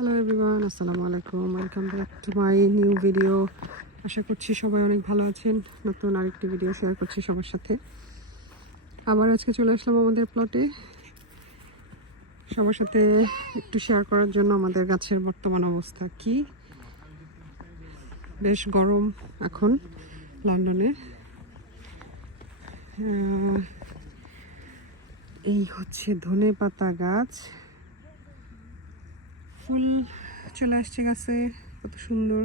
Hello everyone আসসালামু আলাইকুম welcome back to my new video আশা করছি সবাই অনেক ভালো আছেন। নতুন আরেকটি ভিডিও শেয়ার করছি সবার সাথে। আবার আজকে চলে আসলাম আমাদের প্লটে সবার সাথে একটু শেয়ার করার জন্য আমাদের গাছের বর্তমান অবস্থা কি? বেশ গরম এখন লন্ডনে। এই হচ্ছে ধনে পাতা গাছ। ফুল চলে আসছে গাছে, কত সুন্দর।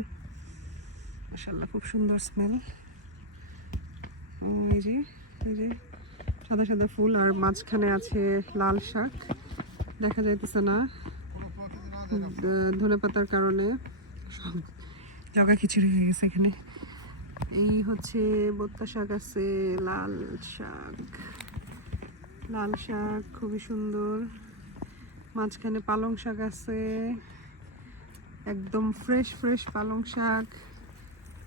মাসাল্লাহ খুব সুন্দর স্মেল এই যে এই যে, সাদা সাদা ফুল, আর মাঝখানে আছে লাল শাক। দেখা যাইতেছে না। ধনে পাতার কারণে। জগা খিচুড়ি হয়ে গেছে এখানে। এই হচ্ছে বত্তা শাক আছে, লাল শাক। লাল শাক খুবই সুন্দর। মাঝখানে পালং শাক আছে। একদম ফ্রেশ ফ্রেশ পালং শাক।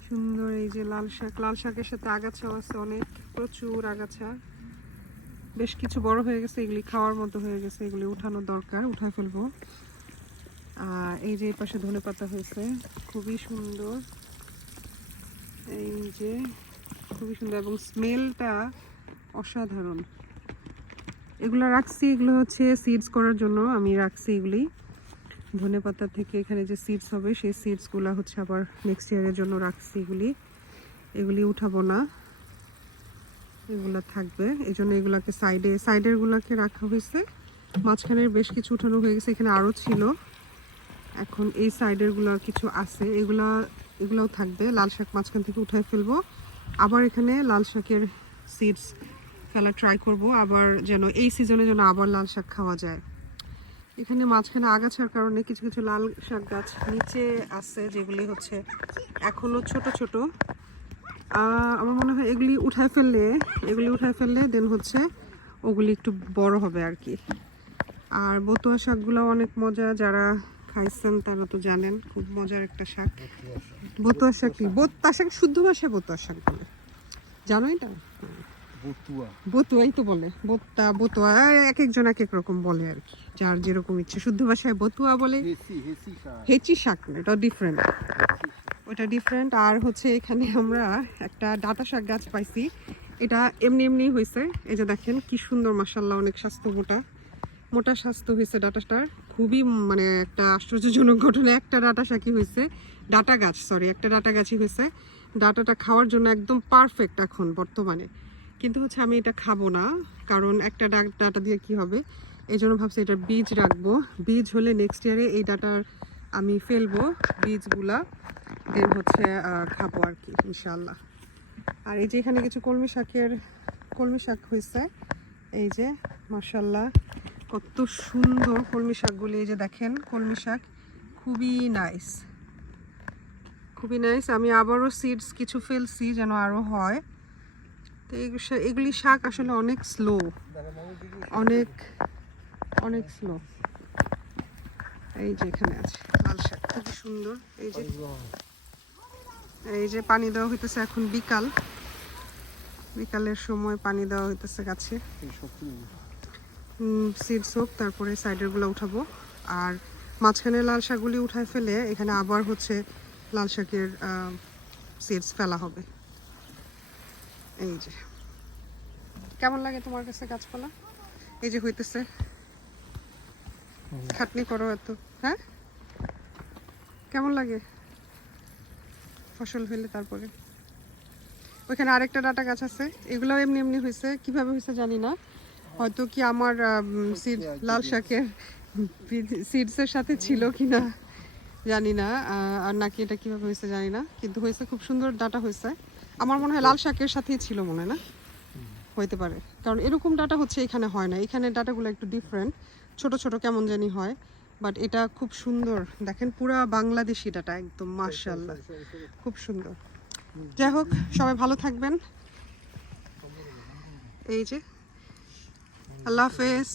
সুন্দর এই যে লাল শাক। লাল শাকের সাথে আগাছাও আছে অনেক, প্রচুর আগাছা। বেশ কিছু বড় হয়ে গেছে, এগুলি খাওয়ার মতো হয়ে গেছে, এগুলি উঠানো দরকার, উঠায় ফেলব। আর এই যে পাশে ধনে পাতা হয়েছে, খুবই সুন্দর। এই যে খুবই সুন্দর এবং স্মেলটা অসাধারণ। এগুলো রাখছি, এগুলো হচ্ছে সিডস করার জন্য। আমি রাখছি এগুলি। ধনে পাতা থেকে এখানে যে সিডস হবে, সেই সিডসগুলো হচ্ছে আবার নেক্সট ইয়ারের জন্য রাখছি এগুলি। এগুলি উঠাবো না। এগুলো থাকবে। এই জন্য এগুলাকে সাইডে সাইডেরগুলোকে রাখা হয়েছে। মাঝখানের বেশ কিছু উঠানো হয়ে গেছে, এখানে আরও ছিল। এখন এই সাইডেরগুলা কিছু আছে। এগুলা, এগুলাও থাকবে। লাল শাক মাঝখান থেকে উঠায় ফেলব। আবার এখানে লাল শাকের সিডস ফেলা ট্রাই করব, আবার যেন এই সিজনে যেন আবার লাল শাক খাওয়া যায়। এখানে মাঝখানে আগাছার কারণে কিছু কিছু লাল শাক গাছ নিচে আছে, যেগুলি হচ্ছে এখনও ছোট ছোট। আমার মনে হয় এগুলি উঠায় ফেললে, এগুলি উঠায় ফেললে দেন হচ্ছে ওগুলি একটু বড় হবে আর কি। আর বতুয়া শাকগুলো অনেক মজা, যারা খাইছেন তারা তো জানেন, খুব মজার একটা শাক। বতুয়া শাক কি? বত্তা শাক, শুদ্ধ ভাষায় বতুয়া শাক বলে। জানো এটা? বতুয়া। বতুয়াই তো বলে। বত্তা বতুয়া এক একজন এক এক রকম বলে আর কি। যার যেরকম ইচ্ছে। শুদ্ধ ভাষায় বতুয়া বলে হেচি শাক এটা ডিফারেন্ট ওটা ডিফারেন্ট আর হচ্ছে এখানে আমরা একটা ডাটা শাক গাছ পাইছি। এটা এমনি এমনি হয়েছে এই যে দেখেন কি সুন্দর মাসাল্লাহ অনেক স্বাস্থ্য মোটা। মোটা স্বাস্থ্য হয়েছে ডাটাটার। খুবই মানে একটা আশ্চর্যজনক ঘটনা। একটা ডাটা শাকই হয়েছে ডাটা গাছ সরি একটা ডাটা গাছই হয়েছে ডাটাটা খাওয়ার জন্য একদম পারফেক্ট এখন বর্তমানে। কিন্তু হচ্ছে আমি এটা খাব না, কারণ একটা ডাটা দিয়ে কি হবে? এই জন্য ভাবছি এটার বীজ রাখব। বীজ হলে নেক্সট ইয়ারে এই ডাটার আমি ফেলব, বীজগুলা দেন হচ্ছে খাব আর কি ইনশাল্লাহ আর এই যে এখানে কিছু কলমি শাকের কলমি শাক হয়েছে। এই যে মার্শাল্লাহ কত সুন্দর কলমি শাকগুলি, এই যে দেখেন, কলমি শাক খুবই নাইস খুবই নাইস আমি আবারও সিডস কিছু ফেলছি যেন আরও হয়। তো এগুলি শাক আসলে অনেক স্লো অনেক অনেক স্লো এই যে এখানে আছে, লাল শাক, খুবই সুন্দর। এই যে এই যে পানি দেওয়া হইতেছে এখন বিকাল। বিকালের সময় পানি দেওয়া হইতেছে গাছে। সিডস হোক তারপরে সাইডেরগুলো উঠাবো। আর মাঝখানে লাল শাকগুলি উঠায় ফেলে এখানে আবার হচ্ছে লাল শাকের সিডস ফেলা হবে। এই যে। কেমন লাগে তোমার কাছে গাছপালা? এই যে হইতেছে। খাটনি করো এত। হ্যাঁ? কেমন লাগে? ফসল হইলে তারপরে। ওইখানে আরেকটা ডাটা গাছ আছে। এগুলাও এমনি এমনি হয়েছে কীভাবে হয়েছে জানি না। হয়তো কি আমার সিড লাল শাকের সিডসের সাথে ছিল কিনা জানি না। আর নাকি এটা কীভাবে হয়েছে জানি না। কিন্তু হয়েছে খুব সুন্দর ডাটা হয়েছে আমার মনে হয় লাল শাকের সাথেই ছিল মনে, না? হইতে পারে। কারণ এরকম ডাটা হচ্ছে এখানে হয় না। এখানে ডাটাগুলো একটু ডিফারেন্ট ছোট ছোট কেমন জানি হয়। বাট এটা খুব সুন্দর। দেখেন পুরা বাংলাদেশি ডাটা একদম মার্শাল্লাহ খুব সুন্দর। যাই হোক, সবাই ভালো থাকবেন। এই যে। আল্লাহ হাফেজ।